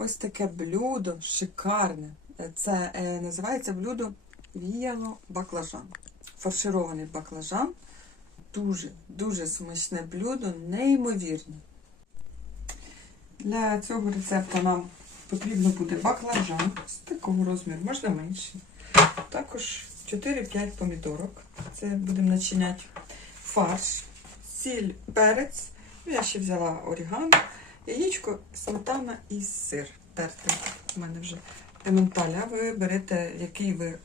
Ось таке блюдо шикарне. Це е, називається блюдо віяло баклажан. Фарширований баклажан. Дуже, дуже смачне блюдо, неймовірне. Для цього рецепту нам потрібно буде баклажан з такого розміру, можна менший. Також 4-5 помідорок. Це будемо начиняти фарш, сіль, перець. Ну, Я ще взяла орігано, яєчко, сметана і сир тертий. У мене вже ементаль, а ви берете, який ви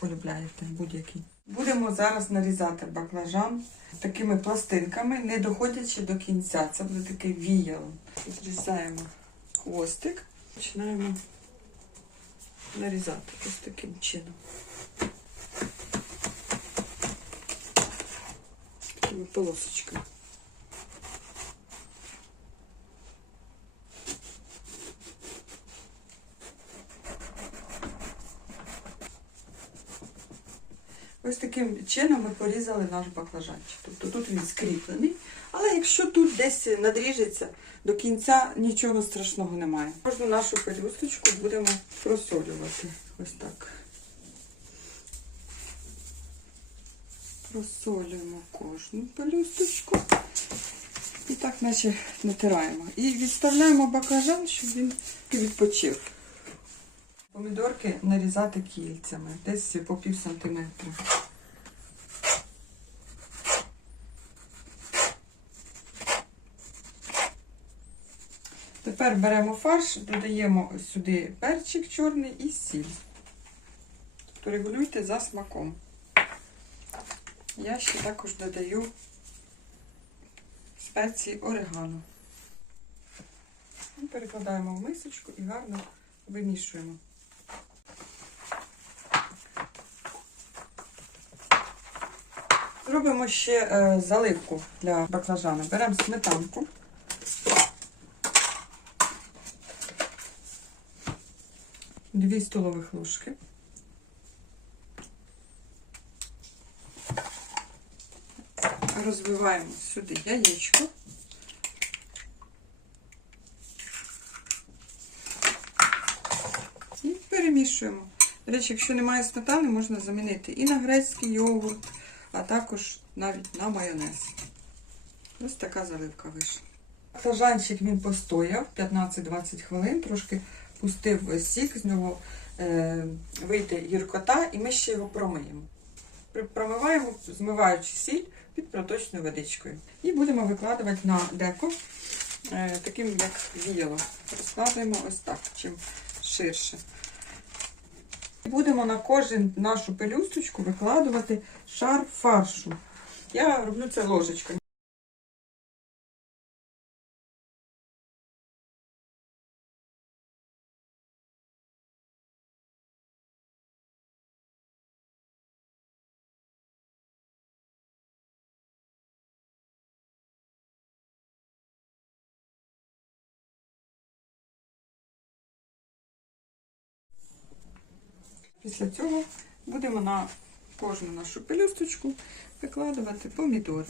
полюбляєте, будь-який. Будемо зараз нарізати баклажан такими пластинками, не доходячи до кінця. Це буде таке віяло. Зрізаємо хвостик, починаємо нарізати ось таким чином. Такими полосочками. Ось таким чином ми порізали наш баклажанчик. Тобто тут він скріплений. Але якщо тут десь надріжеться до кінця, нічого страшного немає. Кожну нашу пелюсточку будемо просолювати. Ось так. Просолюємо кожну пелюсточку. І так, наче натираємо. І відставляємо баклажан, щоб він відпочив. Помідорки нарізати кільцями, десь по пів сантиметра. Тепер беремо фарш, додаємо сюди перчик чорний і сіль. Тобто регулюйте за смаком. Я ще також додаю спеції орегано. Перекладаємо в мисочку і гарно вимішуємо. Зробимо ще е, заливку для баклажана. Беремо сметанку. Дві столових ложки. Розбиваємо сюди яєчко. І перемішуємо. До речі, якщо немає сметани, можна замінити і на грецький йогурт, а також навіть на майонез. Ось така заливка вийшла. Баклажанчик він постояв 15-20 хвилин, трошки пустив сік, з нього е, вийде гіркота, і ми ще його промиємо. Промиваємо, змиваючи сіль під проточною водичкою. І будемо викладувати на деко, е, таким як віяло. Розкладаємо ось так, чим ширше. Будемо на кожен нашу пелюсточку викладувати шар фаршу. Я роблю це ложечкою. Після цього будемо на кожну нашу пелюсточку викладувати помідори.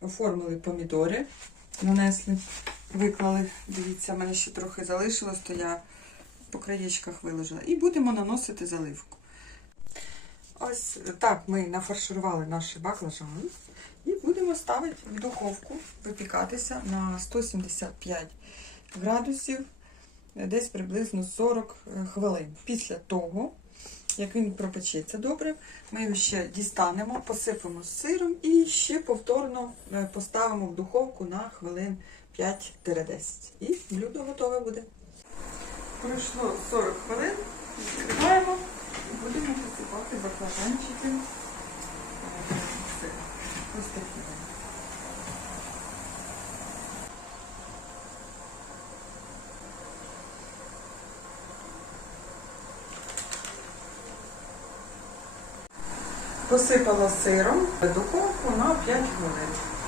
Оформили помідори, нанесли, виклали. Дивіться, в мене ще трохи залишилось, то я по краєчках виложила. І будемо наносити заливку. Ось так ми нафарширували наш баклажан. Будемо ставити в духовку випікатися на 175 градусів, десь приблизно 40 хвилин. Після того, як він пропечеться добре, ми його ще дістанемо, посипемо сиром і ще повторно е, поставимо в духовку на хвилин 5-10. І блюдо готове буде. Пройшло 40 хвилин, відкриваємо і будемо посипати баклажанчики. е, сиром. Ось такі. вони. Посипала сиром духовку на 5 хвилин.